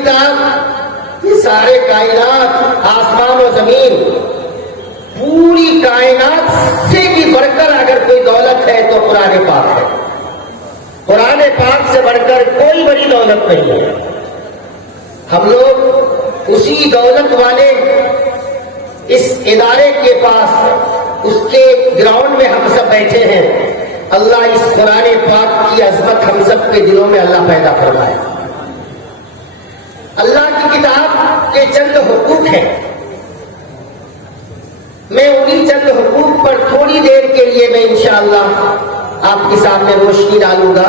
کتاب یہ سارے کائنات آسمان و زمین پوری کائنات سے بھی بڑھ کر اگر کوئی دولت ہے تو قرآن پاک ہے. قرآن پاک سے بڑھ کر کوئی بڑی دولت نہیں ہے. ہم لوگ اسی دولت والے اس ادارے کے پاس اس کے گراؤنڈ میں ہم سب بیٹھے ہیں. اللہ اس قرآن پاک کی عظمت ہم سب کے دلوں میں اللہ پیدا فرمائے. اللہ کی کتاب کے چند حقوق ہیں. میں انہی چند حقوق پر تھوڑی دیر کے لیے میں انشاءاللہ آپ کے سامنے روشنی ڈالوں گا.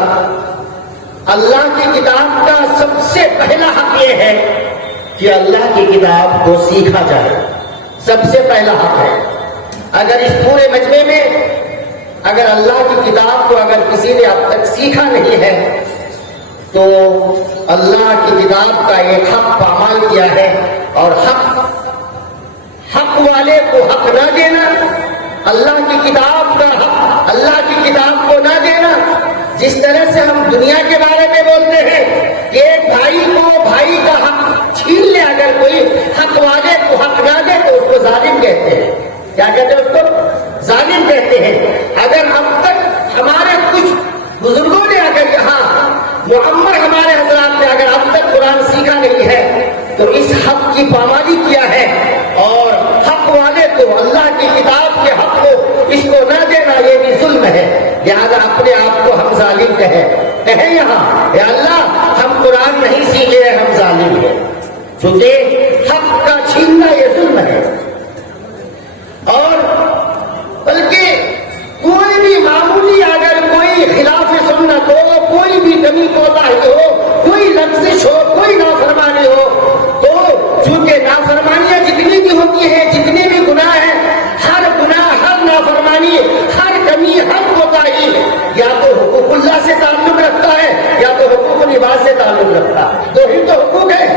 اللہ کی کتاب کا سب سے پہلا حق یہ ہے کہ اللہ کی کتاب کو سیکھا جائے. سب سے پہلا حق ہے. اگر اس پورے مجمع میں اگر اللہ کی کتاب کو اگر کسی نے اب تک سیکھا نہیں ہے تو اللہ کی کتاب کا ایک حق پامال کیا ہے. اور حق والے کو حق نہ دینا، اللہ کی کتاب کا حق اللہ کی کتاب کو نہ دینا. جس طرح سے ہم دنیا کے بارے میں بولتے ہیں کہ ایک بھائی کو بھائی کا حق چھین لے، اگر کوئی حق والے کو حق نہ دے تو اس کو ظالم کہتے ہیں. کیا کہتے ہیں؟ اس کو ظالم کہتے ہیں. اگر اب تک ہمارے کچھ بزرگوں نے اگر یہاں محمد ہمارے حضرات نے اگر اب تک قرآن سیکھا نہیں ہے تو اس حق کی پامالی کیا ہے. اور حق والے کو اللہ کی کتاب کے حق کو اس کو نہ دینا یہ بھی ظلم ہے. لہذا اپنے آپ کو ہم ظالم کہیں یہاں یا اللہ ہم قرآن نہیں سیکھے ہیں، ہم ظالم ہیں. چونکہ حق کا چھیننا یہ ظلم ہے. اور بلکہ کوئی بھی معمولی اگر کوئی خلاف سنت ہو، کوئی بھی کمی کوتاہی ہو، کوئی لفزش ہو، کوئی نافرمانی ہو تو چونکہ نافرمانیاں جتنی بھی ہوتی ہیں، جتنے بھی گناہ ہیں، ہر گناہ، ہر نافرمانی، ہر کمی، ہر کوتاہی یا تو حقوق اللہ سے تعلق رکھتا ہے یا تو حقوق العباد سے تعلق رکھتا ہے. دو ہی تو حقوق ہیں.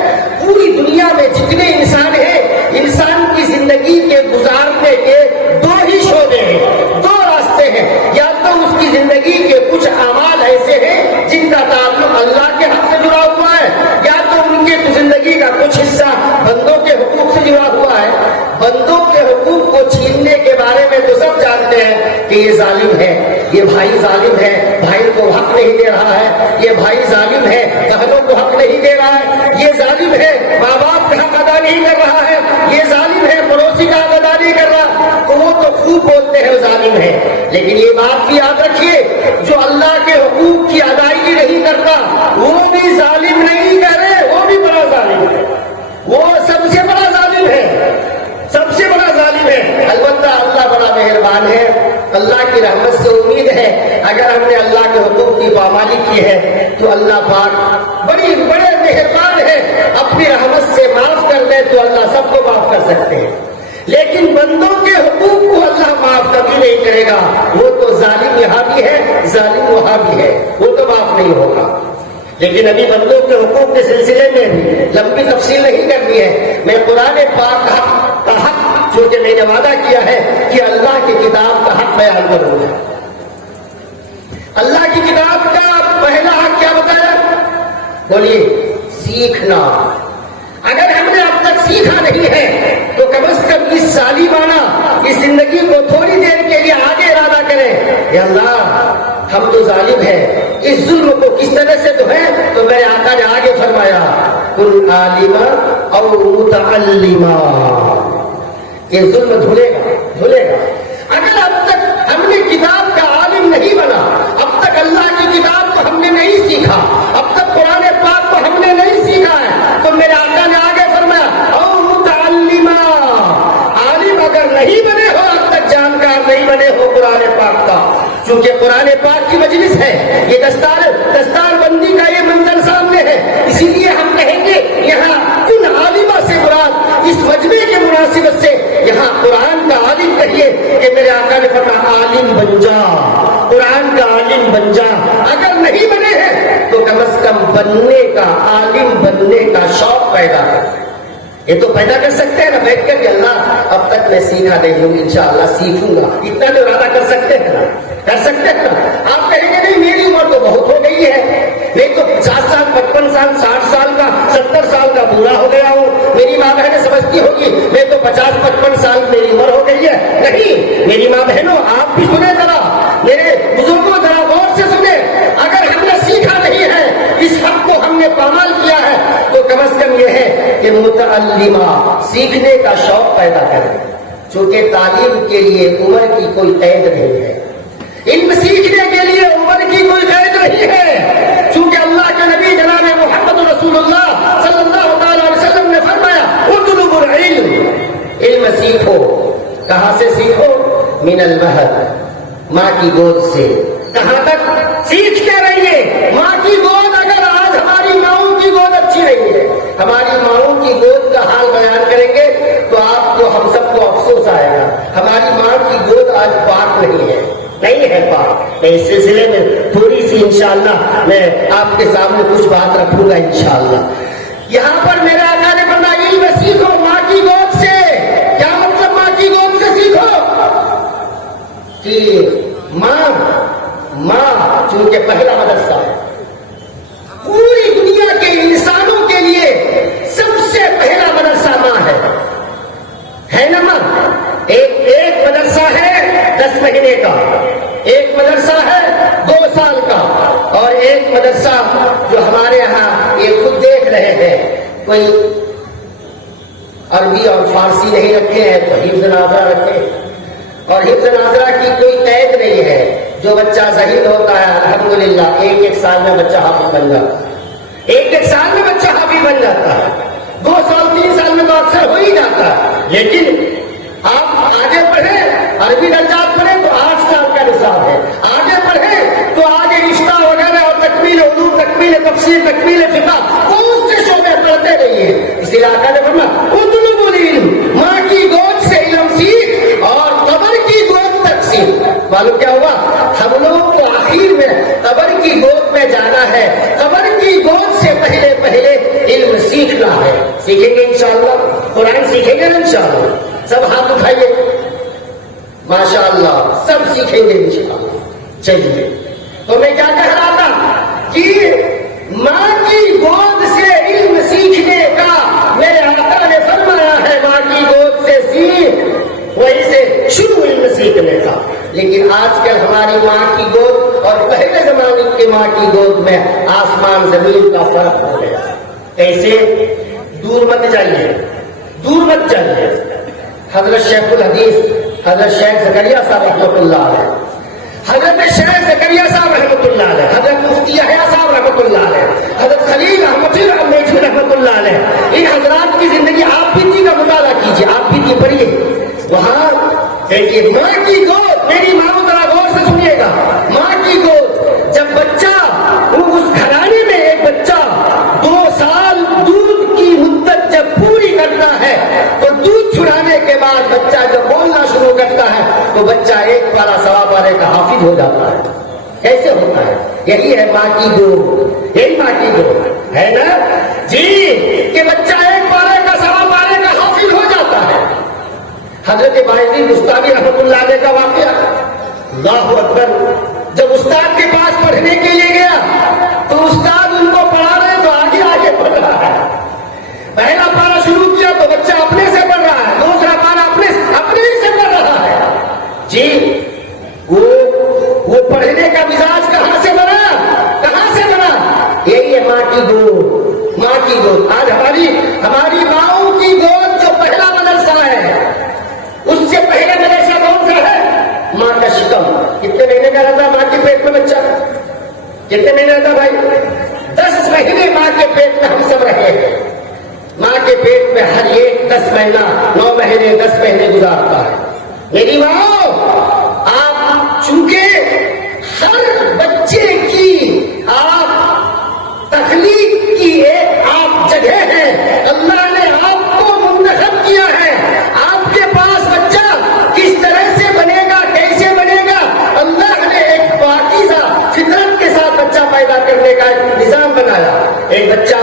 پوری دنیا میں جتنے انسان ہیں، انسان کی زندگی کے گزارنے کے دو ہی شعبے ہیں، دو راستے ہیں. یا تو اس کی زندگی کے کچھ اعمال ایسے ہیں جن کا تعلق اللہ کے حق سے جڑا ہوا ہے، یا تو ان کے زندگی کا کچھ حصہ بندوں کے حقوق سے جڑا ہوا ہے. بندوں کے حقوق کو چھیننے کے بارے میں تو سب جانتے ہیں کہ یہ ظالم ہے، یہ بھائی ظالم ہے، بھائی کو حق نہیں دے رہا ہے. یہ بھائی ظالم ہے، بہنوں کو حق نہیں دے رہا ہے. یہ ظالم ہے، ماں باپ کا حق ادا نہیں کر رہا ہے. یہ ظالم ہے، پڑوسی کا حق ادا نہیں کر رہا. تو وہ تو خوب بولتے ہیں وہ ظالم ہے. لیکن یہ بات بھی یاد رکھیے، جو اللہ کے حقوق کی ادائیگی نہیں کرتا وہ بھی ظالم نہیں کرے، وہ بھی بڑا ظالم ہے. وہ سب سے بڑا ظالم ہے، سب سے بڑا ظالم ہے. البتہ اللہ بڑا مہربان ہے. اللہ کی رحمت سے امید ہے اگر ہم نے اللہ کے حقوق کی پامالی کی ہے تو اللہ پاک بڑے مہربان ہے، اپنی رحمت سے معاف کر دے تو اللہ سب کو معاف کر سکتے ہیں. لیکن بندوں کے حقوق کو اللہ معاف کبھی نہیں کرے گا. وہ تو ظالم یہاں بھی ہے، ظالم وہاں بھی ہے، وہ تو معاف نہیں ہوگا. لیکن ابھی بندوں کے حقوق کے سلسلے میں بھی لمبی تفصیل نہیں کرنی ہے. میں قرآن پاک کا حق جو کہ میں نے وعدہ کیا ہے کہ اللہ کی کتاب کا حق بیان کروں گا. اللہ کی کتاب کا پہلا حق کیا بتایا؟ بولیے، سیکھنا. اگر ہم نے اب تک سیکھا نہیں ہے تو کم از کم اس ظالمانہ اس زندگی کو تھوڑی دیر کے لیے آگے ارادہ کریں. یا اللہ ہم تو ظالم ہیں، اس ظلم کو کس طرح سے تو ہے. تو میرے آقا نے آگے فرمایا کن عالما او متعلما. یہ ظلم دھلے گا. اگر اب تک ہم نے کتاب کا عالم نہیں بنا، اب تک اللہ کی کتاب کو ہم نے نہیں سیکھا، اب تک قرآن پاک کو ہم نے نہیں سیکھا ہے تو میرے آقا نے آگے فرمایا او متعلما. عالم اگر نہیں بنے ہو، اب تک جانکار نہیں بنے ہو قرآن پاک کا، چونکہ قرآن پاک کی مجلس ہے، یہ دستار بندی کا یہ منظر سامنے ہے. اسی لیے ہم کہیں گے یہاں کن عالمہ سے مراد اس مجمع کے مناسبت سے یہاں قرآن کا عالم کہیے کہ میرے آقا نے فرمایا عالم بن جا، قرآن کا عالم بن جا. اگر نہیں بنے ہیں تو کم از کم بننے کا، عالم بننے کا شوق پیدا کر. یہ تو پیدا کر سکتے ہیں نا بیٹھ کر کہ اللہ اب تک میں سیکھا نہیں ہوں، انشاءاللہ سیکھوں گا. اتنا تو ارادہ کر سکتے ہیں نا، کر سکتے ہیں نا. آپ کہیں گے نہیں میری عمر تو بہت ہو گئی ہے، نہیں تو 50 سال 55 سال 60 سال کا 70 سال سکتی ہوگی میں تو 50-55 سال میری عمر ہو گئی ہے. نہیں میری ماں بہنوں آپ بھی سنیں ذرا, میرے بزرگوں ذرا غور سے سنیں. اگر ہم نے سیکھا نہیں ہے, اس حق کو ہم نے پامال کیا ہے, تو کم از کم یہ ہے کہ متعلمہ سیکھنے کا شوق پیدا کریں. چونکہ تعلیم کے لیے عمر کی کوئی قید نہیں ہے, علم سیکھنے کے لیے عمر کی کوئی قید نہیں ہے. چونکہ اللہ کے نبی جناب محمد رسول اللہ صلی اللہ تعالی علیہ وسلم نے فرمایا اطلبوا العلم, علم سیکھو. کہاں سے سیکھو؟ من المہد, ماں کی گود سے. کہاں تک سیکھتے رہیے؟ ماں کی گود. اگر آج ہماری ماؤں کی گود اچھی نہیں ہے, ہماری ماؤں کی گود کا حال بیان کریں گے تو آپ کو, ہم سب کو افسوس آئے گا. ہماری ماں کی گود آج پاک نہیں ہے, نہیں ہے پاک. اس سلسلے میں تھوڑی سی انشاءاللہ میں آپ کے سامنے کچھ بات رکھوں گا انشاءاللہ. یہاں پر میرے آقا نے فرمایا علم سیکھو ماں کی گود سے. کیا مطلب ماں کی گود سے سیکھو؟ کہ ماں چونکہ پہلا مدرسہ ہے, پوری دنیا کے انسانوں کے لیے سب سے پہلا مدرسہ ماں ہے نا ماں؟ ایک مدرسہ ہے 10 مہینے کا, ایک مدرسہ ہے 2 سال کا, اور ایک مدرسہ جو ہمارے ہاں یہ خود دیکھ رہے ہیں, کوئی عربی اور فارسی نہیں رکھے ہیں تو حفظ ناظرہ رکھے, اور حفظ ناظرہ کی کوئی قید نہیں ہے. جو بچہ ذہین ہوتا ہے الحمدللہ 1 سال میں بچہ حافظ بن جاتا ہے, 1 سال میں بچہ حافظ بن جاتا ہے. 2 سال 3 سال میں تو اکثر ہو ہی جاتا ہے. لیکن آپ آگے پڑھیں, عربی درجات پڑھیں تو 8 سال کا نصاب ہے. آگے پڑھیں تو آگے رشتہ وغیرہ اور تکمیل علوم, تکمیل تفسیر, تکمیل فقہ, کون سے شعبے پڑھتے رہیے. اس علاقہ نے فرمایا اطلبوا العلم, ماں کی گود سے علم سیکھ اور قبر کی گود تک سیکھ. معلوم کیا ہوا؟ ہم لوگوں کو آخر میں قبر کی گود میں جانا ہے. قبر کی گود سے پہلے علم سیکھنا ہے. سیکھیں گے انشاءاللہ, قرآن سیکھیں گے انشاءاللہ. سب ہاتھ اٹھائیے, ماشاءاللہ سب سیکھیں گے انشاءاللہ. چلیے, تو میں کیا کہہ رہا تھا کہ ماں کی گود سے علم سیکھنے کا میرے آقا نے فرمایا ہے ماں کی گود سے سیکھ, وہی سے شروع علم سیکھنے کا. لیکن آج کل ہماری ماں کی گود اور پہلے زمانے کی ماں کی گود میں آسمان زمین کا فرق ہو گیا. کیسے؟ دور مت جائیے, دور مت جائیے. حضرت شیخ الحدیث حضرت شیخ زکریا صاحب رحمۃ اللہ علیہ, حضرت شیخ زکریا صاحب رحمۃ اللہ علیہ, حضرت مفتی یحییٰ صاحب رحمۃ اللہ علیہ, حضرت خلیل احمد رحمۃ اللہ علیہ, ان حضرات کی زندگی آپ بھی کا مطالعہ کیجیے, آپ بھی پڑھیے. وہاں دیکھیے ماں کی گود, میری ماں ذرا غور سے سنیے گا. ماں کی گود, جب بچہ اس گھرانے میں ایک بچہ 2 سال دودھ کی مدت جب پوری کرتا ہے تو دودھ چھڑانے کے بعد بچہ جب بولنا شروع کرتا ہے تو بچہ 1 پارہ 1.25 پارے کا حافظ ہو جاتا ہے. کیسے ہوتا ہے؟ یہی ہے ماں کی گود, یہی ماں کی گود ہے نا جی, کہ بچہ 1 پارے کا 1.25 پارے کا حافظ ہو جاتا ہے. حضرت باعثی مستاوی رحمۃ اللہ علیہ کا واقعہ, اللہ اکبر, جب استاد کے پاس پڑھنے کے لیے گیا تو استاد ان کو پڑھا رہے تو آگے پڑھ رہا ہے. پہلا پارہ شروع کیا تو بچہ اپنے سے پڑھ رہا ہے, دوسرا پارہ اپنے ہی سے پڑھ رہا ہے جی. وہ پڑھنے کا مزاج کہاں سے بنا؟ یہی ہے ماں کی گود, ماں کی گود. آج ہماری ماؤں کی گود جو پہلا مدرسہ ہے, اس سے پہلے مدرسہ کون سا ہے؟ ماں کا شکم. کتنے مہینے کا رہتا ماں کے پیٹ میں بچہ؟ کتنے مہینے رہتا بھائی؟ 10 مہینے ماں کے پیٹ میں ہم سب رہے ہیں. ماں کے پیٹ میں ہر ایک 10 مہینہ 9 مہینے 10 مہینے گزارتا ہے. میری ماں, آپ چونکہ ہر بچے کی آپ تخلیق کی ایک آپ جگہ ہے, اللہ نے آپ کو منتخب کیا ہے. آپ کے پاس بچہ کس طرح سے بنے گا, کیسے بنے گا, اللہ نے ایک پاکیزہ فطرت کے ساتھ بچہ پیدا کرنے کا ایک نظام بنایا. ایک بچہ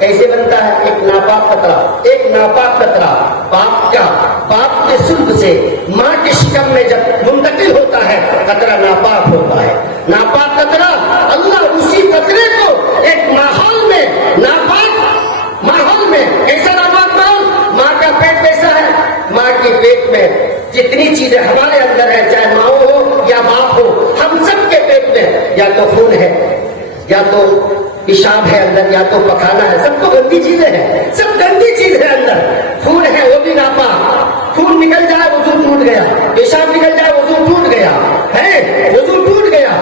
کیسے بنتا ہے؟ ایک ناپاک قطرہ باپ کے سلب سے ماں کے شکم میں جب منتقل ہوتا ہے قطرہ ناپاک ہوتا ہے. ناپاک قطرہ, اللہ اسی قطرے کو ایک ماحول میں, ناپاک ماحول میں, ایسا ناپاک ماحول, ماں کا پیٹ پیٹ میں جتنی چیزیں ہمارے اندر ہیں، چاہے ماں ہو یا باپ ہو، ہم سب کے پیٹ میں یا تو خون ہے، یا تو پیشاب ہے اندر، یا تو پخانا ہے، سب تو گندی چیزیں ہیں، سب گندی چیز ہے اندر. خون ہے وہ بھی ناپاک، خون نکل جائے وضو ٹوٹ گیا، پیشاب نکل جائے وضو ٹوٹ گیا ہے، وضو ٹوٹ گیا،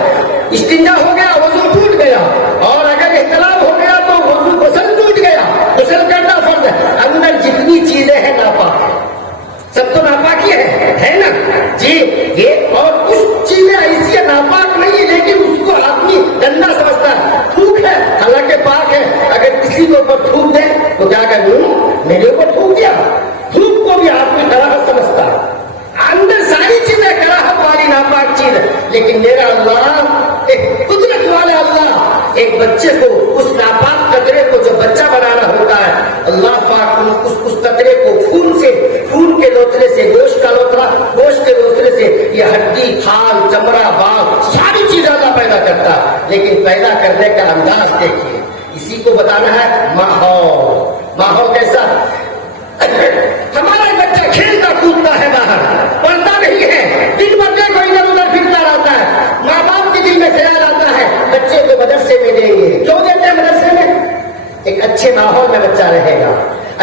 استنجا ہو گیا وضو ٹوٹ گیا، اور اگر اختلاف ہو گیا تو وضو غسل ٹوٹ گیا، غسل کرنا فرض ہے. اندر جتنی چیزیں ہیں ناپاک، سب تو ناپاک ہی ہے نا جی. یہ اور کچھ چیزیں ایسی ہیں ناپاک نہیں ہے، لیکن اس کو آدمی گندا سمجھتا ہے. تھوک ہے حالانکہ پاک ہے، اگر کسی کے اوپر تھوک دے تو کیا کہوں، میرے اوپر تھوک دیا. تھوک کو بھی آدمی کراہت سمجھتا ہے، اندر ساری چیزیں کراہت والی ناپاک چیز ہے. لیکن میرا اللہ ایک قدرت والا اللہ ایک بچے کو اس ناپاک قطرے کو جو بچہ بنانا ہوتا ہے، اللہ پاک اس قطرے کو خون کے لوترے سے، گوشت کا لوترا، گوشت کے لوترے سے یہ ہڈی، کھال، چمڑا، باغ ساری چیزیں اللہ پیدا کرتا ہے. لیکن پیدا کرنے کا انداز دیکھیے، اسی کو بتانا ہے ماحول کیسا. ہمارا بچہ کھیلتا کودتا ہے، باہر پڑھتا نہیں ہے، دن بھر کو ادھر ادھر پھرتا رہتا ہے. ماں باپ کے دل میں خیال آتا ہے بچے کو مدرسے میں دیں گے. کیوں دیتے ہیں مدرسے میں؟ ایک اچھے ماحول میں بچہ رہے گا،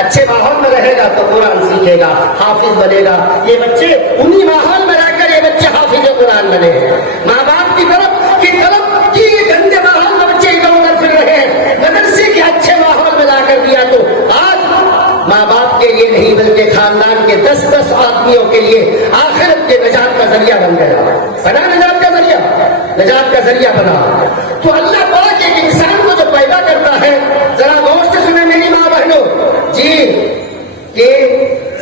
اچھے ماحول میں رہے گا تو قرآن سیکھے گا، حافظ بنے گا. یہ بچے انہی ماحول میں رہ کر یہ بچے حافظ قرآن بنے ہیں. ماں باپ کی طرف کی گندے ماحول میں بچے ادھر ادھر پھر رہے ہیں، مدرسے کے اچھے ماحول میں لا کر دیا تو آج ماں باپ کے لیے نہیں بلکہ خاندان کے 10 آدمیوں کے لیے آخرت کے نجات کا ذریعہ بن گیا. بنا نجات کا ذریعہ بنا. تو اللہ پاک ایک انسان کو جو پیدا کرتا ہے، ذرا غور سے سنیں میری ماں بہنوں جی، کہ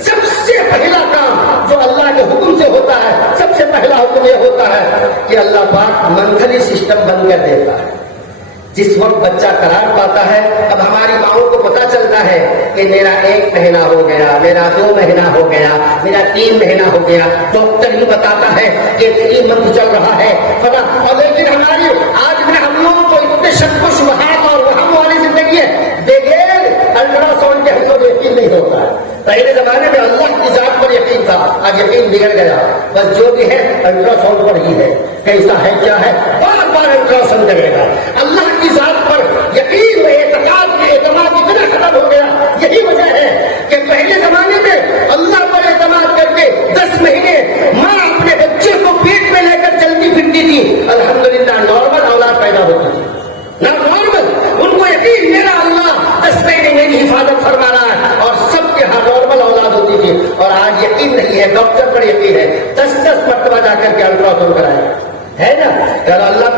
سب سے پہلا کام جو اللہ کے حکم سے ہوتا ہے، سب سے پہلا حکم یہ ہوتا ہے کہ اللہ پاک منتھلی سسٹم بند کر دیتا ہے. جس وقت بچہ قرار پاتا ہے، اب ہماری ماؤں کو پتا چلتا ہے کہ میرا 1 مہینہ ہو گیا، میرا 2 مہینہ ہو گیا، میرا 3 مہینہ ہو گیا، ڈاکٹر بھی بتاتا ہے کہ 3 منتھ چل رہا ہے پتا. اور لیکن ہماری آج میں ہم لوگوں کو اتنے شک و شبہات اور وہم والی زندگی ہے، بغیر الٹرا ساؤنڈ کے ہم کو یقین نہیں ہوتا ہے. پہلے زمانے میں اللہ کی ذات پر یقین تھا، آج یقین بگڑ گیا. بس جو بھی ہے الٹرا ساؤنڈ پر ہی ہے، کیسا ہے کیا ہے بار بار الٹرا ساؤنڈ کرے گا. اللہ کی ذات پر یقین و اعتماد اتنا ختم ہو گیا. یہی وجہ ہے کہ پہلے زمانے میں اللہ پر اعتماد کر کے 10 مہینے ماں اپنے بچے کو پیٹ میں لے کر چلتی پھرتی تھی، الحمدللہ نارمل اولاد پیدا ہوتی تھی. نارمل ان کو یقین میرا اللہ 10 مہینے میری حفاظت فرما رہا ہے، اور سب کے ہاں نارمل اولاد ہوتی تھی. اور آج یقین نہیں ہے، ڈاکٹر پر یقین ہے، 10 مرتبہ جا کر کے الٹرا ساؤنڈ کرائے ہے نا. اللہ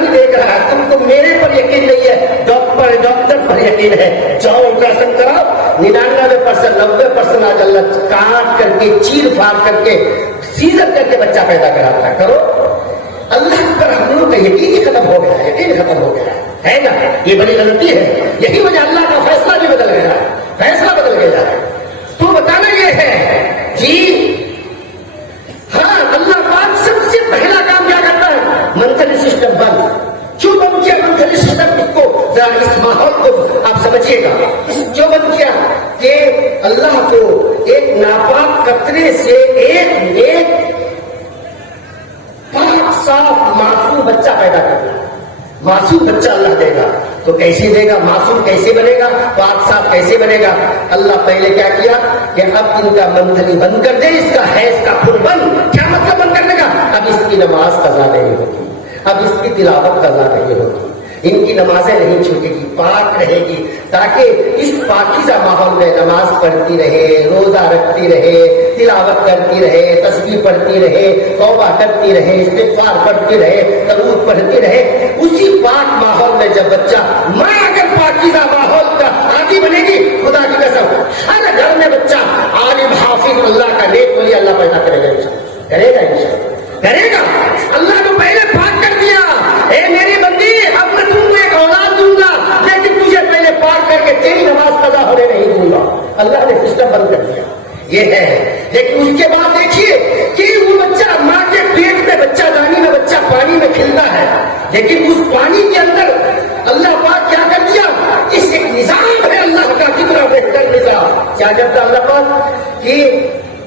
بھی دیکھ رہا ہے. تم کو میرے پر یقین نہیں ہے، ڈاکٹر پر یقین ہے. جاؤ الٹراساؤنڈ کراؤ. 99% 90% آج اللہ کاٹ کر کے چیر پھاڑ کر کے سیزر کر کے بچہ پیدا کراتا ہے. کرو اللہ پر ہم لوگ کا یقین ہی ختم ہو گیا، یقین ختم ہو گیا ہے نا. یہ بڑی غلطی ہے. یہی وجہ اللہ کا فیصلہ بھی بدل گیا، فیصلہ بدل گیا. تو بتانا یہ ہے جی، ہاں اللہ پاک سب سے پہلا کام کیا کرتا ہے؟ منتھلی سسٹم بند. کیوں بند کیا منتھلی سسٹم؟ اس کو ذرا اس ماحول کو آپ سمجھیے گا. کیوں بند کیا؟ کہ اللہ کو ایک ناپاک قطرے سے ایک پاک صاف معصوم بچہ پیدا کرنا. معصوم بچہ اللہ دے گا تو کیسے دے گا؟ معصوم کیسے بنے گا؟ پاک صاف کیسے بنے گا؟ اللہ پہلے کیا کیا کہ اب ان کا منتھلی بند کر دے، اس کا حیض کا خون بند. کیا مطلب بند کرنے کا؟ اب اس کی نماز قضا نہیں ہوتی، اب اس کی تلاوت قضا نہیں ہوتی، ان کی نمازیں نہیں چھوٹے گی، پاک رہے گی، تاکہ اس پاکیزہ ماحول میں نماز پڑھتی رہے، روزہ رکھتی رہے، تلاوت کرتی رہے، تسبیح پڑھتی رہے، توبہ کرتی رہے، استغفار پڑھتی رہے، درود پڑھتی رہے. اسی پاک ماحول میں جب بچہ ماں اگر پاکیزہ ماحول کا عادی بنے گی، خدا کی قسم ہر گھر میں بچہ عالم حافظ اللہ کا نیک ولی اللہ پیدا کرے گا. کرے گا کرے گا. اللہ کو پہلے پاک کر دیا. اے میری بندی، اب میں تم کو ایک اولاد دوں گا، لیکن تجھے پہلے پاک کر کے تیری نماز قضا ہونے نہیں دوں گا. اللہ نے سسٹم بند کر دیا. یہ ہے. لیکن اس کے بعد دیکھیے کہ وہ بچہ ماں کے پیٹ میں، بچہ دانی میں، بچہ پانی میں کھلتا ہے، لیکن اس پانی کے اندر اللہ پاک کیا کر دیا؟ اس ایک نظام ہے اللہ کا، کتنا بہتر نظام. کیا کرتا اللہ پاک کہ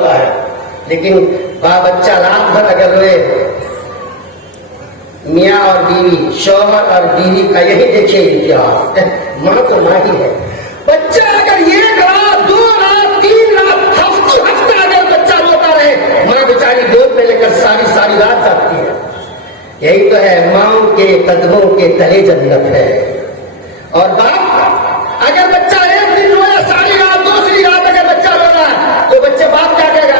ہوتا ہے. لیکن بچہ رات بھر اگر روئے، میاں اور بیوی، شوہر اور بیوی کا یہی دیکھیے اتحاد. ماں تو ماں ہی ہے. بچہ اگر ایک رات، 2 رات، 3 رات، ہفتہ اگر بچہ روتا رہے، ماں بیچاری گود میں لے کر ساری رات جاگتی ہے. یہی تو ہے، ماں کے قدموں کے تلے جنت ہے. اور باپ اگر بچہ ایک دن رویا، ساری رات، دوسری رات اگر بچہ رو رہا ہے تو بچے باپ کیا کہے گا؟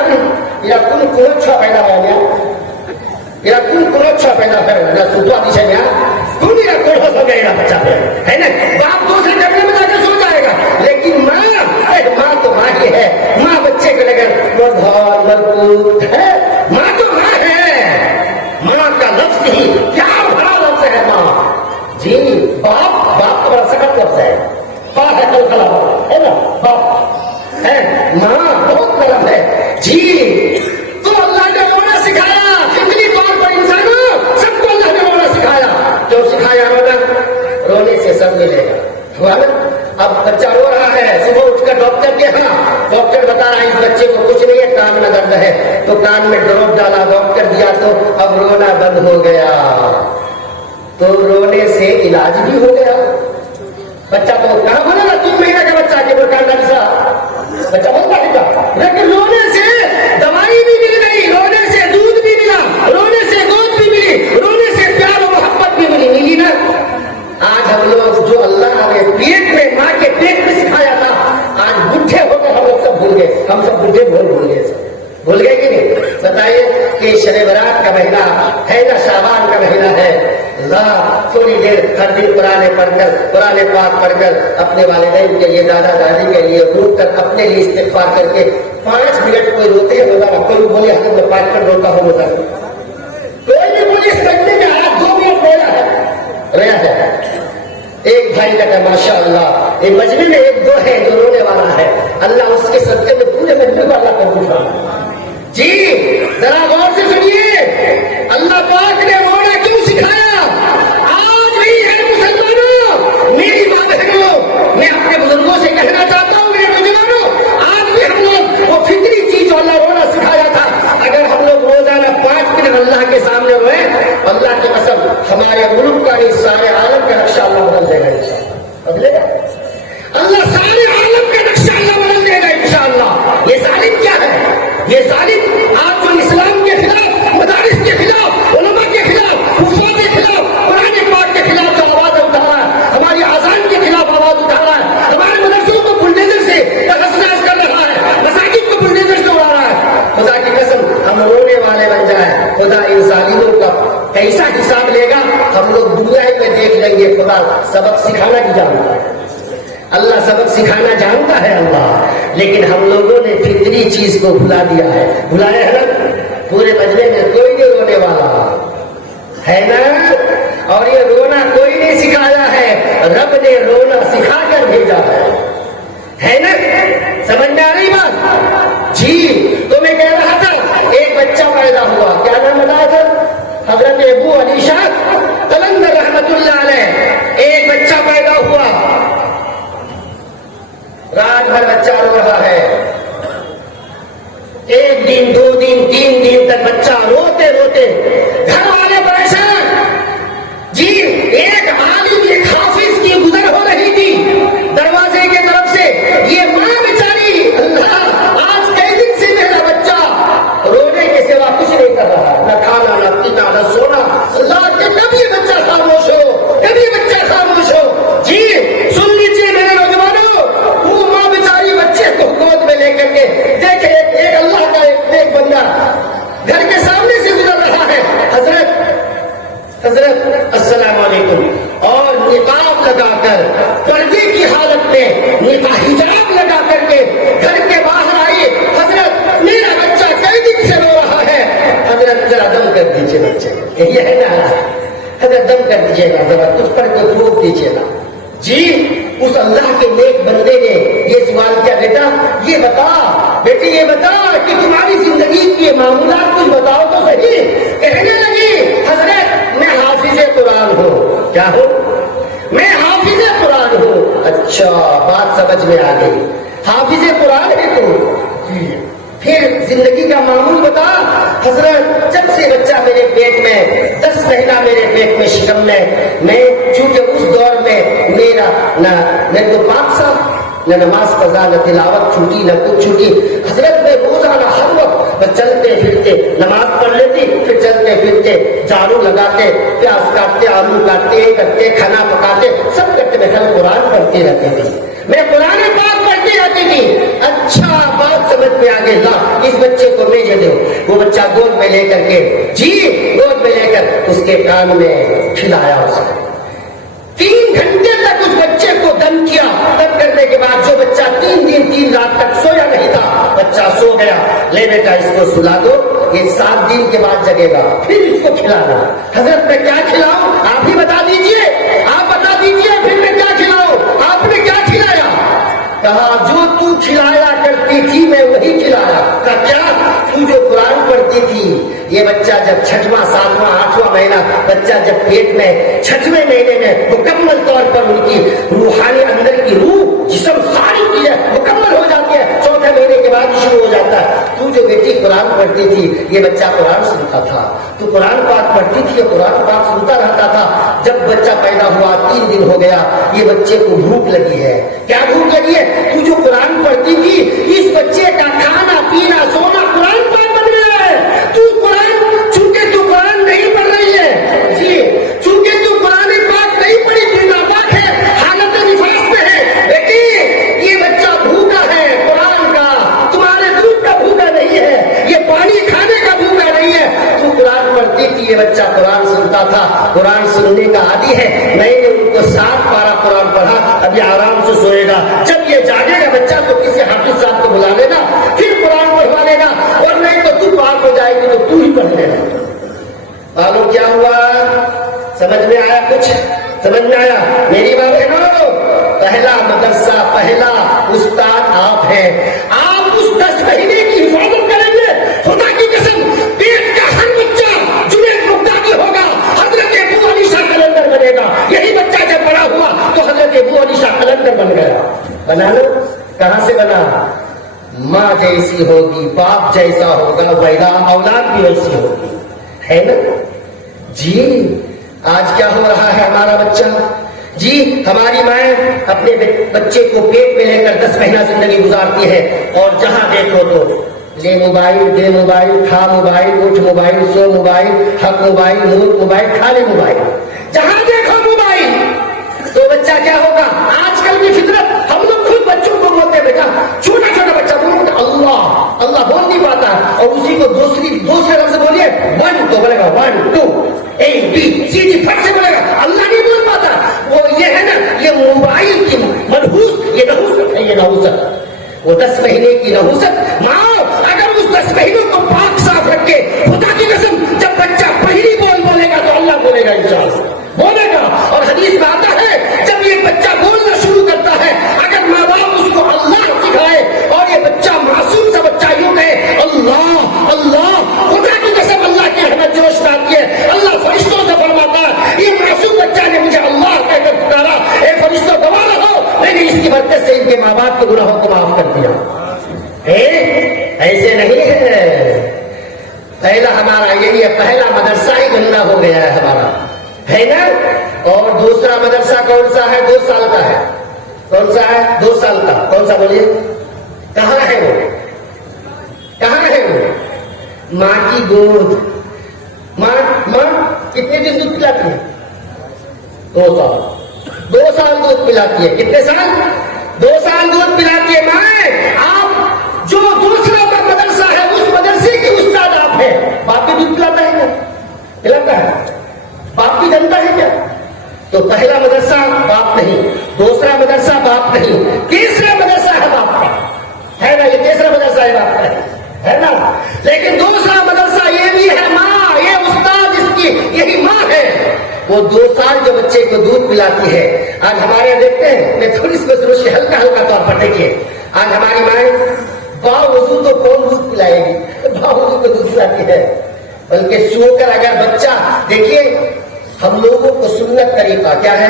میرا کن کوچھا پیدا ہو گیا، میرا کن کوچھا پیدا ہے، سوچا دیشے میں تو میرا کوڑا ہو گیا بچہ ہے نا. باپ دوسرے کمرے میں جا کے سو جائے گا. لیکن ماں تو ماں ہی ہے. ماں بچے کو لگے مدھار مضبوط ہے. ماں تو ماں ہے. ماں کا لفظ ہی کیا بڑا لفظ ہے ماں. جی باپ تو بڑا سخت لفظ ہے. باپ ہے کل کلا ہے نا، باپ ہے. ماں بہت نرم ہے. جی تو اللہ نے رونا سکھایا فطری طور پر. انسانوں سب کو اللہ نے رونا سکھایا. جو سکھایا رونے سے سب ملے گا. ہوا نا؟ اب بچہ رو رہا ہے، صبح اٹھ کر ڈاکٹر کے ہاں، ڈاکٹر بتا رہا ہے اس بچے کو کچھ نہیں ہے، کان میں درد ہے. تو کان میں ڈراپ ڈالا، ڈاکٹر دیا تو اب رونا بند ہو گیا. تو رونے سے علاج بھی ہو گیا. بچہ تو کہاں بولے گا 3 مہینے کا بچہ کے کان سا بچہ بہت پڑے گا. لیکن رونے سے دوائی بھی مل گئی، رونے سے دودھ بھی ملا، رونے سے گود بھی ملی، رونے سے پیار و محبت بھی ملی نا. آج ہم لوگ جو اللہ نے پیٹ میں، ماں کے پیٹ میں سکھایا تھا، آج بڈھے ہو کر ہم لوگ سب بھول گئے. ہم سب بڈھے بھول گئے. بھول گئے کہ نہیں؟ بتائیے کہ شب برات کا مہینہ ہے نا، شعبان کا مہینہ ہے. تھوڑی دیر ہر دن قرآن پڑھ کر، قرآن پاک پڑھ کر، اپنے والدین کے لیے، دادا دادی کے لیے رو کر، اپنے لیے استغفار کر کے 5 منٹ کوئی روتے ہیں روزہ رکھ کر بولے ہم میں 5 منٹ روتا ہوں روزہ. کوئی بھی بولے سجدے میں ہاتھ 2 منٹ رویا ہے. ایک بھائی کا ماشاء اللہ یہ مجمع میں 1-2 ہے جو رونے والا ہے. اللہ اس کے صدقے میں پورے مجمع کو اللہ کر دوں. جی ذرا غور سے سنیے، اللہ پاک نے رونا کیوں سکھایا؟ آج نہیں ہے مسلمانوں، میری ماں بہنوں، میں اپنے بزرگوں سے کہنا چاہتا ہوں، میرے نوجوانوں، آج بھی ہم لوگ وہ فطری چیز جو اللہ رونا سکھایا تھا، اگر ہم لوگ روزانہ 5 منٹ اللہ کے سامنے روئے، اللہ کی قسم ہمارے ملک کا اس سارے عالم کا نقشہ اللہ بدل دے گا. بدلے گا اللہ، سارے عالم کا نقشہ اللہ بدل دے گا انشاءاللہ. یہ ظالم کیا ہے؟ یہ ظالم آج جو اسلام کے خلاف، مدارس کے خلاف، علماء کے خلاف، حفاظ کے خلاف، قرآن پاک کے خلاف جو آواز اٹھا رہا ہے، ہماری آزان کے خلاف آواز اٹھا رہا ہے، ہمارے مدرسوں کو بلڈیزر سے تجاوز کر رہا ہے، مساجد کو بلڈیزر سے اڑا رہا ہے. خدا کی قسم ہم رونے والے بن جائیں. خدا ان ظالموں کا کیسا حساب لے گا ہم لوگ دنیا ہی میں دیکھ لیں گے. خدا سبق سکھانا بھی جانتا ہے، اللہ سبق سکھانا جانتا ہے اللہ. لیکن ہم لوگوں نے فطری چیز کو بھلا دیا ہے. بھلایا ہے نا؟ پورے مجمع میں کوئی نہیں رونے والا ہے نا. اور یہ رونا کوئی نہیں سکھایا ہے، رب نے رونا سکھا کر بھیجا ہے نا. سمجھ میں آ رہی بات؟ جی تو میں کہہ رہا تھا ایک بچہ پیدا ہوا، کیا نام بتایا تھا؟ حضرت ابو علی شاہ قلندر رحمت اللہ علیہ. ایک بچہ پیدا ہوا، رات بھر بچہ رو رہا ہے. 1 دن 2 دن 3 دن تک بچہ روتے روتے، گھر والے پریشان. جی ایک عالم، ایک حافظ کی گزر ہو رہی تھی دروازے کی طرف سے. یہ ماں بیچاری، اللہ آج کئی دن سے میرا بچہ رونے کے سوا کچھ نہیں کر رہا، نہ کھانا نہ پینا نہ سونا. اللہ کے کبھی بچہ خاموش ہو، کبھی بچہ خاموش ہو. جی سن لیجیے میرے نوجوانوں، وہ ماں بیچاری بچے کو گود میں لے کر کے دیکھے ایک اللہ کا ایک بندہ گھر کے سامنے سے گزر رہا ہے. حضرت السلام علیکم، اور نقاب لگا کر، پردے کی حالت میں حجاب لگا کر کے گھر کے باہر آئی. حضرت میرا بچہ کئی دن سے رو رہا ہے، حضرت ذرا دم کر دیجیے بچے. یہ ہے نا حضرت، دم کر دیجیے گا، ذرا کچھ پڑھ کے پھونک دیجیے گا. جی اس اللہ کے نیک بندے نے یہ سوال کیا، بیٹا یہ بتا، بیٹے یہ بتا کہ تمہاری زندگی کے معاملات کچھ بتاؤ تو صحیح. کہنے لگی حضرت میں حافظ قرآن ہوں. کیا ہوں؟ میں حافظ قرآن ہوں. اچھا بات سمجھ میں آ گئی، حافظ قرآن ہے تو. پھر زندگی کا معمول بتا حضرت، جب سے بچہ میرے پیٹ میں 10 مہینہ میرے پیٹ میں شکم میں چونکہ اس دور میں میرے کو 5 سال نہ نماز قضا نہ تلاوت چھوٹی نہ کچھ چھوٹی. حضرت میں روزانہ ہر وقت چلتے پھرتے نماز پڑھ لیتی، پھر چلتے پھرتے جھاڑو لگاتے، پیاز کاٹتے، آلو کاٹتے، کرتے کھانا پکاتے، سب کرتے میں قرآن پڑھتے رہتے تھے. میں قرآن پاک پڑھتی رہتی تھی. اچھا بات سمجھ میں آگے لا اس بچے کو بھیجے دو. وہ بچہ گود میں لے کر کے گود میں لے کر اس کے کان میں کھلایا اسے. 3 گھنٹے تک اس بچے کو دم کیا. دم کرنے کے بعد جو بچہ 3 دن 3 رات تک سویا نہیں تھا، بچہ سو گیا. لے بیٹا اس کو سلا دو، یہ 7 دن کے بعد جگے گا، پھر اس کو کھلانا. حضرت میں کیا کھلاؤں آپ ہی بتا دیجئے، آپ بتا دیجئے پھر میں کیا کھلاؤں. آپ نے کیا کھلایا؟ کہا جو تو کھلایا کرتی تھی میں وہی کھلایا. کہا کیا؟ تو جو قرآن پڑھتی تھی. یہ بچہ جب 6واں 7واں 8واں مہینہ بچہ جب پیٹ میں 6ویں مہینے میں مکمل طور پر ان کی روحانی اندر کی روح جسم ساری چیزیں مکمل ہو جاتی ہے، 4تھے مہینے کے بعد شروع ہو جاتا ہے. تو جو بیٹی قرآن پڑھتی تھی یہ بچہ قرآن سنتا تھا. تو قرآن پاک پڑھتی تھی، قرآن پاک سنتا رہتا تھا. جب بچہ پیدا ہوا 3 دن ہو گیا، یہ بچے کو بھوک لگی ہے. کیا بھوک لگی ہے؟ تو جو قرآن پڑھتی تھی اس بچے کا کھانا پینا سونا قرآن پاک بن گیا ہے. تو قرآن چونکہ تو قرآن نہیں پڑھ رہی ہے جی، چونکہ تو قرآن پاک نہیں پڑھی، تو ناپاک ہے، حالت نفاس میں ہے. لیکن یہ بچہ بھوکا ہے قرآن کا، تمہارے دودھ کا بھوکا نہیں ہے، یہ پانی کھانے کا بھوکا نہیں ہے. تو قرآن پڑھتی تھی، یہ بچہ قرآن سنتا تھا، قرآن سننے کا عادی ہے. میں نے ان کو 7 پارہ قرآن پڑھا. ابھی آرام سے سوئے گا. جب یہ جاگے گا بچہ تو کسی حافظ صاحب کو بلا لینا، پھر قرآن پڑھوا لینا، اور نہیں تو تو پاک ہو جائے گی تو تو ہی پڑھ لینا. معلوم کیا ہوا؟ سمجھ میں آیا؟ کچھ سمجھ میں آیا؟ میری بات ہے نا، پہلا مدرسہ پہلا استاد آپ ہیں. آپ اس 10 مہینے کی حفاظت کریں گے. خدا کی قسم پیٹ کا ہر بچہ جنید بغدادی ہوگا، حضرت ابو علی شاہ قلندر بنے گا. یہی بچہ جب بڑا ہوا تو حضرت ابو علی شاہ قلندر بن گیا. بنا لو. کہاں سے بنا؟ ماں جیسی ہوگی، باپ جیسا ہوگا، ویلا اولاد بھی ویسی ہوگی، ہے نا جی. آج کیا ہو رہا ہے؟ ہمارا بچہ جی، ہماری مائیں اپنے بچے کو پیٹ میں لے کر 10 مہینہ زندگی گزارتی ہے، اور جہاں دیکھو تو لے موبائل، دے موبائل، کھا موبائل، اٹھ موبائل، سو موبائل، حق موبائل، موت موبائل، کھانے موبائل، جہاں دیکھو موبائل. تو بچہ کیا ہوگا؟ آج کل کی فطرت ہم لوگ خود بچوں کو بولتے بیٹا، چھوٹا چھوٹا بچہ بولتا اللہ اللہ بول نہیں پاتا، اور اسی کو دوسرے لفظ بولیے 1 تو بولے گا 1 2 ABCD پھٹ سے بولے گا، اللہ نہیں بول پاتا. وہ یہ ہے نا، یہ موبائل کی منحوس، یہ نحوست ہے، یہ نحوست. وہ 10 مہینے کی نحوست. ماں اگر اس 10 مہینوں کو پاک صاف رکھ کے، خدا کی قسم جب بچہ پہلی بولے گا تو اللہ بولے گا انشاءاللہ بولے گا. اور حدیث میں آتا ہے جب یہ بچہ بولنا شروع کرتا ہے، اگر ماں باپ اس کو اللہ سکھائے اور یہ بچہ معصوم سا بچہ یوں کہے اللہ اللہ، خدا کی قسم اللہ کی رحمت جوش میں آتی ہے. اللہ فرشتوں سے فرماتا ہے یہ معصوم بچہ نے مجھے اللہ کہہ کر پکارا، اے فرشتوں گواہ رہو میں نے اس کی برکت سے ان کے ماں باپ کے گناہوں کو معاف کر دیا. ایسے نہیں ہے. پہلا ہمارا یہی ہے، پہلا مدرسہ ہی گندا ہو گیا ہے ہمارا، ہے نا. اور دوسرا مدرسہ کون سا ہے؟ 2 سال کا ہے. کون سا ہے؟ 2 سال کا. کون سا بولیے؟ کہاں ہے وہ؟ کہاں ہے وہ؟ ماں کی گود. ماں کتنے دن دودھ پلاتی ہے؟ 2 سال. 2 سال دودھ پلاتی ہے. کتنے سال؟ 2 سال دودھ پلاتی ہے. ماں آپ جو دوسرا مدرسہ ہے اس مدرسے کی استاد آپ ہیں. باپ بھی دودھ پلاتا ہے کیا؟ پلاتا ہے. باپ بھی جانتا ہے کیا؟ تو پہلا مدرسہ باپ نہیں، دوسرا مدرسہ باپ نہیں، تیسرا مدرسہ ہے باپ کا، ہے نا. یہ تیسرا مدرسہ ہے باپ کا، ہے نا. لیکن دوسرا مدرسہ یہ بھی ہے ماں، یہ استاد اس کی یہی ماں ہے. وہ 2 سال جو بچے کو دودھ پلاتی ہے. آج ہمارے یہاں دیکھتے ہیں، میں تھوڑی سی بس ہلکا طور پر دیکھیے، آج ہماری مائیں باوضو تو کون دودھ پلائے گی؟ باوضو تو دودھ پلاتی ہے. بلکہ سو کر اگر بچہ دیکھیے، ہم لوگوں کو سنت طریقہ کیا ہے؟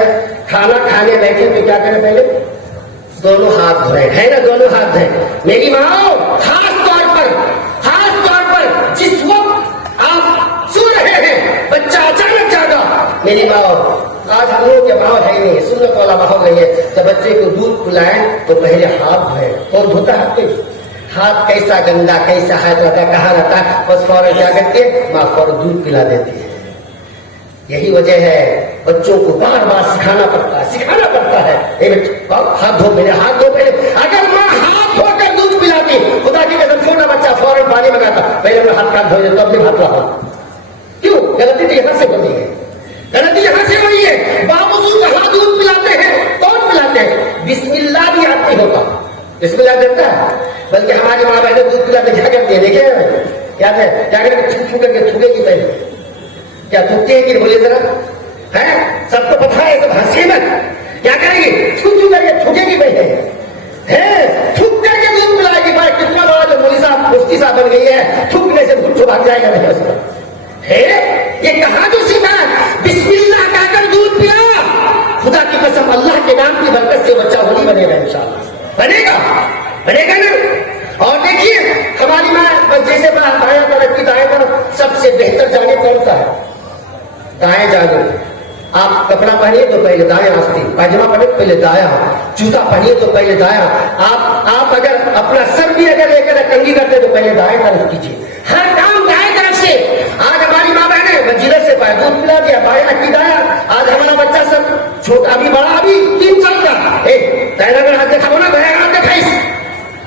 کھانا کھانے بیٹھے تو کیا کریں؟ پہلے دونوں ہاتھ دھوئیں، ہے نا، دونوں ہاتھ دھوئیں. میری ماں خاص طور پر سنت والا ماحول نہیں ہے. جب بچے کو دودھ پلائیں تو پہلے ہاتھ دھوئے. اور دھوتا ہے ہاتھ کیسا گندا کیسا ہاتھ رہتا ہے کہاں رہتا ہے, بس فوراً کیا کرتے ماں فوراً دودھ پلا دیتی ہے. یہی وجہ ہے بچوں کو بار بار سکھانا پڑتا ہے ہاتھ دھو پہلے, ہاتھ دھو پہلے. اگر ماں ہاتھ دھو کر دودھ پلاتی, خدا کی قسم چھوٹا بچہ فوراً پانی منگاتا, پہلے میں ہاتھ دھو دیتا, اپنے ہاتھ رہا. کیوں؟ غلطی تو یہاں سے بنی ہے, غلطی یہاں سے ہوئی ہے. باوجود ہاتھ دودھ پلاتے ہیں. کون پلاتے ہیں؟ بسم اللہ بھی یاد نہیں ہوتا. بسم اللہ دیتا ہے, بلکہ ہماری ماں بہنیں دودھ پلاتے کیا کرتی ہے دیکھیں, یاد ہے کیا کریں چھو کر کے تھوڑے گی پہلے, کیا تھوکتے ہیں کہ بولے ذرا ہے, سب کو پتہ ہے, سب ہنسی مت, کیا کرے گی چھو کر کے تھوکے گی پہلے ہے, تھوک کر کے دودھ پلائے گی. بھائی کتنا بڑا جو مولوی صاحب مفتی صاحب بن گئی ہے, تھوکنے سے دودھ بھاگ جائے گا نہیں اس کا ہے. یہ کہاں جو سیکھا بسم اللہ کہہ کر دودھ پلا. خدا کی قسم اللہ کے نام کی برکت سے بچہ وہی بنے گا انشاءاللہ, بنے گا نا. اور دیکھیے ہماری ماں جیسے بائیں طرف کی دائیں طرف سب سے بہتر جانے کون سا ہے؟ دائیں جانے. آپ کپڑا پہنیے تو پہلے دائیں آستین, پاجامہ پہنے تو پہلے دایاں, جوتا پہنیے تو پہلے دایاں. آپ اگر اپنا سر بھی اگر لے کر کنگھی کرتے تو پہلے دائیں طرف کیجیے. ہر کام دائیں طرف سے. آج ہماری ماں بہنیں وزیرت سے پائے دودھ پلا دیا, بائیں کی دایاں. آج ہمارا بچہ سب چھوٹا بھی بڑا بھی 3 سال کا, اگر ہاتھ دکھاؤ نا بائیں ہاتھ دکھائیس.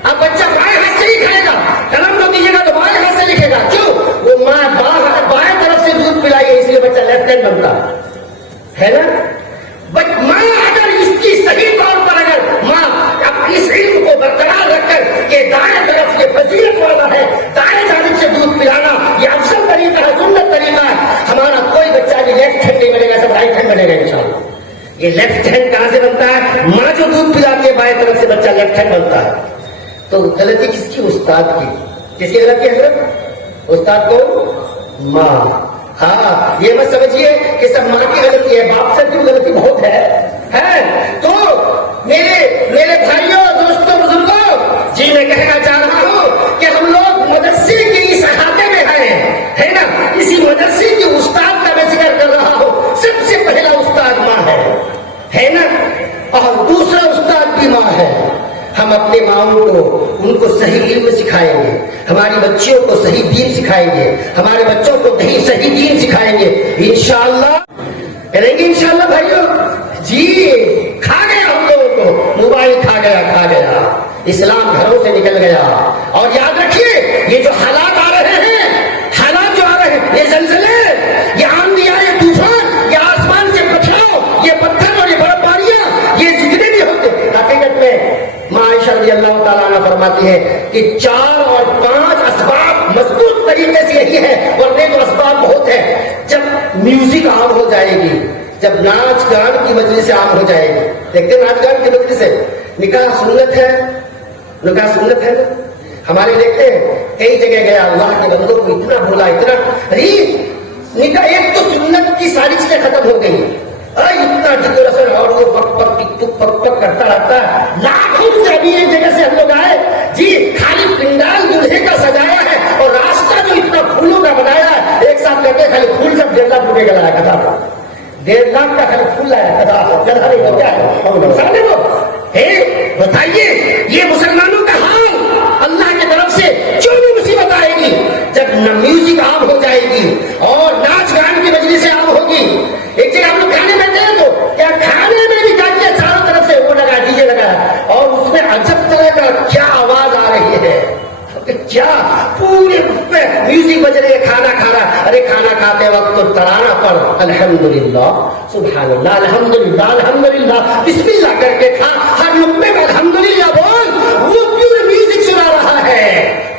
اب بچہ بائیں ہاتھ سے ہی کھائے گا, قلم کو دیجیے گا تو بائیں ہاتھ سے لکھے گا. کیوں؟ وہ ماں بائیں طرف سے دودھ پلائی ہے, اس لیے بچہ لیفٹ ہینڈ بنتا ہے نا. ماں اگر اس کی صحیح طور پر اگر ماں اس علم کو برقرار رکھ کر کہ دائیں طرف یہ فضیلت والا ہے, دائیں جانب سے دودھ پلانا یہ افضل طریقہ ہے, سنت طریقہ ہے. ہمارا کوئی بچہ بھی لیفٹ ہینڈ نہیں بنے گا, سب رائٹ ہینڈ بنے گا انشاءاللہ. یہ لیفٹ ہینڈ کہاں سے بنتا ہے؟ ماں جو دودھ پلاتی ہے بائیں طرف سے بچہ لیفٹ ہینڈ بنتا ہے. تو غلطی کس کی؟ استاد کی. کس کی غلطی ہے حضرت؟ استاد کو ماں. ہاں یہ مت سمجھیے کہ سب ماں کی غلطی ہے, باپ سے بھی غلطی بہت ہے. تو میرے بھائیوں دوستوں بزرگوں, جی میں کہنا چاہ رہا ہوں کہ ہم لوگ مدرسے کے اس احاطے میں ہے نا. اسی مدرسے کے استاد کا میں ذکر کر رہا ہوں. سب سے پہلا استاد ماں ہے نا, اور دوسرا استاد بھی ماں ہے. ہم اپنے ماؤں کو ان کو صحیح علم سکھائیں گے, ہماری بچیوں کو صحیح دین سکھائیں گے, ہمارے بچوں کو صحیح دین سکھائیں گے انشاءاللہ. کریں گے انشاءاللہ بھائیوں. جی کھا گیا ہم لوگوں کو, موبائل کھا گیا, اسلام گھروں سے نکل گیا. اور یاد رکھیے یہ جو حالات آ رہے ہیں, حالات جو آ رہے ہیں, یہ زلزلے, یہ آندھیاں, یہ طوفان, یہ آسمان سے پتھراؤ, یہ پتھر اور یہ برف باریاں, یہ جتنے بھی ہوتے حقیقت میں ماں عائشہ رضی اللہ تعالیٰ عنہ فرماتی ہے کہ 4 اور 5 اسباب مضبوط طریقے سے یہی ہے, ورنہ تو اسباب بہت ہے. جب میوزک عام ہو جائے گی, جب ناچ گان کی مجلس عام ہو جائے گی, دیکھتے ناچ گان کی مجلس سے, نکاح سنت ہے نا, ہمارے دیکھتے ہیں کئی جگہ گیا, اللہ کے بندوں کو اتنا بولا, اتنا نکاح ایک تو سنت کی ساری چیزیں ختم ہو گئی, اتنا ڈیکوریشن اور وہ پک کرتا رہتا ہے. لاکھوں ابھی ایک جگہ سے ہم لوگ آئے, جی خالی پنڈال دولہے کا سجایا ہے اور راستہ جو اتنا پھولوں کا بنایا ہے. ایک ساتھ کہتے ہیں خالی پھول سب 1.5 لاکھ روپے کا لایا, گدھا 1.5 لاکھ کا خالی پھول لایا, گدھا نہیں تو کیا ہے. بتائیے یہ مسلمانوں کا حال. اللہ کی طرف سے جو بھی مصیبت آئے گی, جب میوزک عام ہو جائے گی اور ناچ گان کی مجلسیں عام ہوگی. ایک جگہ ہم لوگ کھانے بیٹھے ہیں تو کیا کھانے میں بھی کیا کیا چاروں طرف سے وہ لگا, ڈیجے لگا, اور اس میں عجب طرح کا کیا آواز آ رہی ہے, کیا پورے میوزک بج رہے, کھانا کھا رہا. ارے کھانا کھاتے وقت تو ترانہ پڑھ, الحمدللہ سبحان اللہ, الحمدللہ الحمدللہ, بسم اللہ کر کے کھا, ہر لقمے میں الحمدللہ بول. وہ کیوں میوزک سنا رہا ہے؟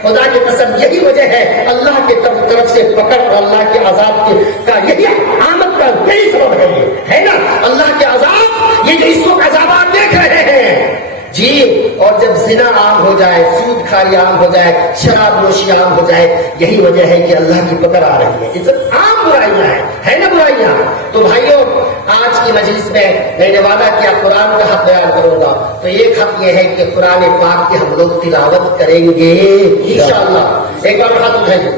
خدا کی قسم یہی وجہ ہے, اللہ کی طرف سے پکڑ اور اللہ کے عذاب کا یہی آمد کا یہی سبب ہے نا. اللہ کے عذاب, یہ جو اس وقت عذابات دیکھ رہے ہیں جی. اور جب زنا عام ہو جائے, سود کھاری عام ہو جائے, شراب نوشی عام ہو جائے, یہی وجہ ہے کہ اللہ کی پکڑ آ رہی ہے. یہ سب عام برائیاں ہیں نا برائیاں. تو بھائیوں آج کی مجلس میں نے وعدہ کیا قرآن کا حق بیان کروں گا, تو ایک حق یہ ہے کہ قرآن پاک کی ہم لوگ تلاوت کریں گے انشاءاللہ. ایک بار ہاتھ اٹھائیے,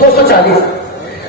240।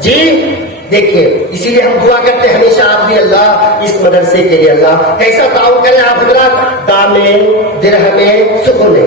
جی دیکھیے اسی لیے ہم دعا کرتے ہیں ہمیشہ آپ بھی اللہ اس مدرسے کے لیے اللہ کیسا تعاون کریں آپ حضرات. دامے درہمے سکھونے,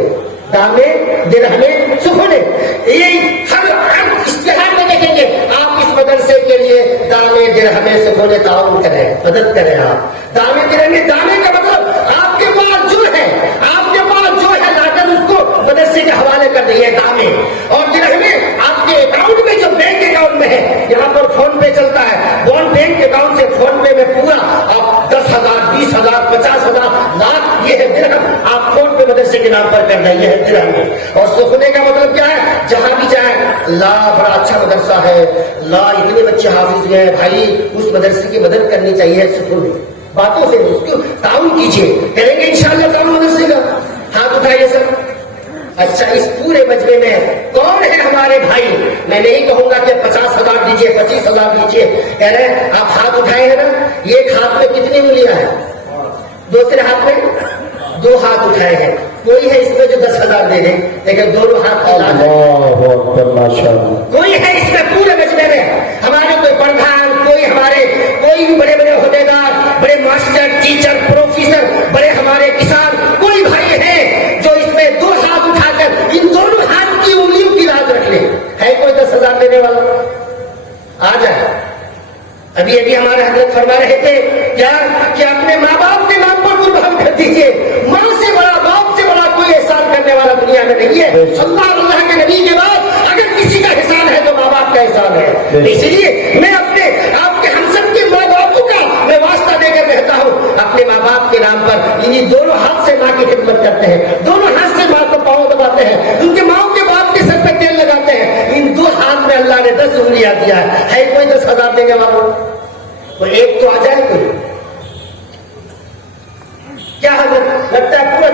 دامے درہمے سکھونے, یہ ہر اشتہار میں دیکھیں گے آپ اس مدرسے کے لیے دامے درہمے سکھونے تعاون کریں, مدد کریں آپ. دامے درہمے, دامے کا مطلب آپ کے پاس جو ہے, آپ کے پاس جو ہے لا کر اس کو مدرسے کے حوالے کر دیں, یہ دامے. اور درہمے آپ کے اکاؤنٹ میں جو بینک اکاؤنٹ میں ہے, یہاں پر فون پے چلتا ہے, بون بینک اکاؤنٹ سے فون پے میں پورا آپ 10,000 20,000 50,000 لاکھ یہ ہے درہم آپ فون پے مدرسے کے نام پر کر رہے ہیں, یہ ہے درہم. اور سکھنے کا مطلب کیا ہے, جہاں بھی جائیں اللہ بڑا اچھا مدرسہ ہے, اللہ اتنے بچے حافظ ہیں بھائی, اس مدرسے کی مدد کرنی چاہیے. سکون باتوں سے اس کو تعاون کیجیے. کریں گے انشاءاللہ تعاون مدرسے کا؟ ہاتھ اٹھائیے سر. اچھا اس پورے مجمع میں کون ہے ہمارے بھائی؟ میں نہیں کہوں گا کہ 50,000 دیجیے 25,000 دیجیے, کہہ رہے ہیں آپ ہاتھ اٹھائے ہیں نا. ایک ہاتھ میں کتنی انگلیاں ہیں؟ دوسرے ہاتھ میں 2 ہاتھ اٹھائے ہیں. کوئی ہے اس میں جو 10,000 دے دے, لیکن دونوں ہاتھ اللہ اکبر ماشاءاللہ. کوئی ہے اس میں پورے مجمع میں ہمارے کوئی پردھان, کوئی ہمارے کوئی بھی بڑے بڑے عہدیدار, بڑے ماسٹر ٹیچر پروفیسر, بڑے ہمارے کسان, کوئی بھائی ہے جو اس میں 2 ہاتھ اٹھا کر ان دونوں ہاتھ کی انگلیوں کی لاج رکھ لے؟ ہے کوئی 10,000 دینے والا؟ آ جائے. ابھی ابھی ہمارے حضرت فرما رہے تھے کیا کہ اپنے ماں باپ کے نام پر قربان کر دیجیے. ماں سے بڑا, باپ سے بڑا کوئی احسان کرنے والا دنیا میں نہیں ہے. اللہ کے نبی کے بعد اگر کسی کا احسان ہے تو ماں باپ کا احسان ہے. اسی لیے میں اپنے آپ کے ہم سب کے ماں باپوں کا میں واسطہ دے کر کہتا ہوں, اپنے ماں باپ کے نام پر انہیں دونوں ہاتھ سے ماں کی خدمت کرتے ہیں, دونوں ہاتھ سے ماں کو پاؤں دباتے ہیں, ان کے ماں کے باپ کے سر پہ تیل لگاتے ہیں. ان 2 ہاتھ میں اللہ نے 10 انگلیاں دیا ہے کوئی 10,000 دینے والا؟ تو ایک تو آ جائے کوئی. کیا حضرت لگتا ہے پورا